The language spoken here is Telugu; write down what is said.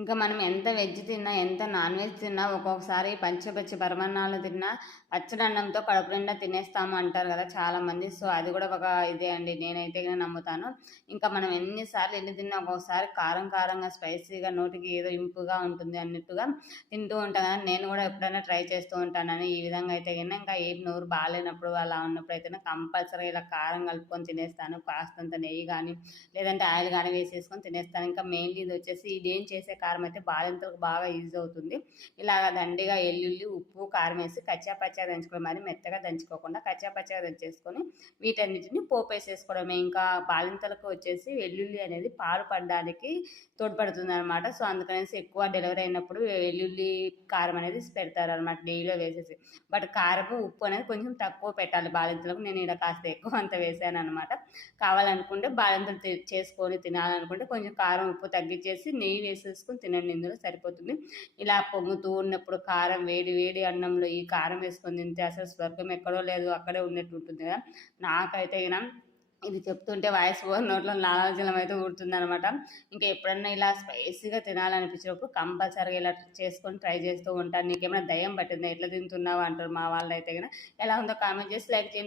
ఇంకా మనం ఎంత వెజ్ తిన్నా ఎంత నాన్ వెజ్ తిన్నా ఒక్కొక్కసారి పంచి పచ్చి పరమాన్నాలు తిన్నా పచ్చడి అన్నంతో కడుపు నిండా తినేస్తాము అంటారు కదా చాలామంది. సో అది కూడా ఒక ఇదే అండి. నేనైతే నమ్ముతాను. ఇంకా మనం ఎన్నిసార్లు ఎన్ని తిన్నా ఒక్కొక్కసారి కారం కారంగా స్పైసీగా నోటికి ఏదో ఇంపుగా ఉంటుంది అన్నట్టుగా తింటూ ఉంటాను కదా. నేను కూడా ఎప్పుడైనా ట్రై చేస్తూ ఉంటానని ఈ విధంగా అయితే కన్నా ఇంకా ఏం నోరు బాగాలేనప్పుడు అలా ఉన్నప్పుడు అయితే కంపల్సరీగా ఇలా కారం కలుపుకొని తినేస్తాను. కాస్తంత నెయ్యి కానీ లేదంటే ఆయిల్ కానీ వేసేసుకొని తినేస్తాను. ఇంకా మెయిన్లీ ఇది వచ్చేసి ఇది ఏం చేసే కారం అయితే బాదంతో బాగా యూజ్ అవుతుంది. ఇలా దండిగా ఎల్లుల్లి ఉప్పు కారం వేసి కచ్చా పచ్చా దంచుకోవడం మరి మెత్తగా దంచుకోకుండా కచ్చా పచ్చగా దంచేసుకొని వీటన్నిటిని పోపు వేసేసుకోవడమే. ఇంకా బాలింతలకు వచ్చేసి వెల్లుల్లి అనేది పాలు పడడానికి తోడ్పడుతుంది అనమాట సో అందుకనేసి ఎక్కువ డెలివరీ అయినప్పుడు వెల్లుల్లి కారం అనేది పెడతారు అనమాట నెయ్యిలో వేసేసి. బట్ కారపు ఉప్పు అనేది కొంచెం తక్కువ పెట్టాలి బాలింతలకు. నేను ఇక్కడ కాస్త ఎక్కువ అంత వేసాను అనమాట కావాలనుకుంటే బాలింతలు చేసుకొని తినాలనుకుంటే కొంచెం కారం ఉప్పు తగ్గించేసి నెయ్యి వేసేసుకుని తినండి ఇందులో సరిపోతుంది. ఇలా పొంగుతూ ఉన్నప్పుడు కారం వేడి వేడి అన్నంలో ఈ కారం వేసుకొని తింటే అసలు స్వర్గం ఎక్కడో లేదు అక్కడే ఉన్నట్టు ఉంటుంది కదా. నాకైతే గిన ఇది చెప్తుంటే వాయిస్ ఓవర్ నోట్లో లాలాజలం అయితే ఊడుతుంది అనమాట ఇంకా ఎప్పుడన్నా ఇలా స్పైసీగా తినాలనిపించినప్పుడు కంపల్సరీగా ఇలా చేసుకొని ట్రై చేస్తూ ఉంటాను. నీకేమైనా దయ్యం పట్టిందా? ఎట్లా తింటున్నావు? అంటారు మా వాళ్ళు అయితే గిన ఎలా ఉందో కామెంట్ చేసి లైక్ చేయండి.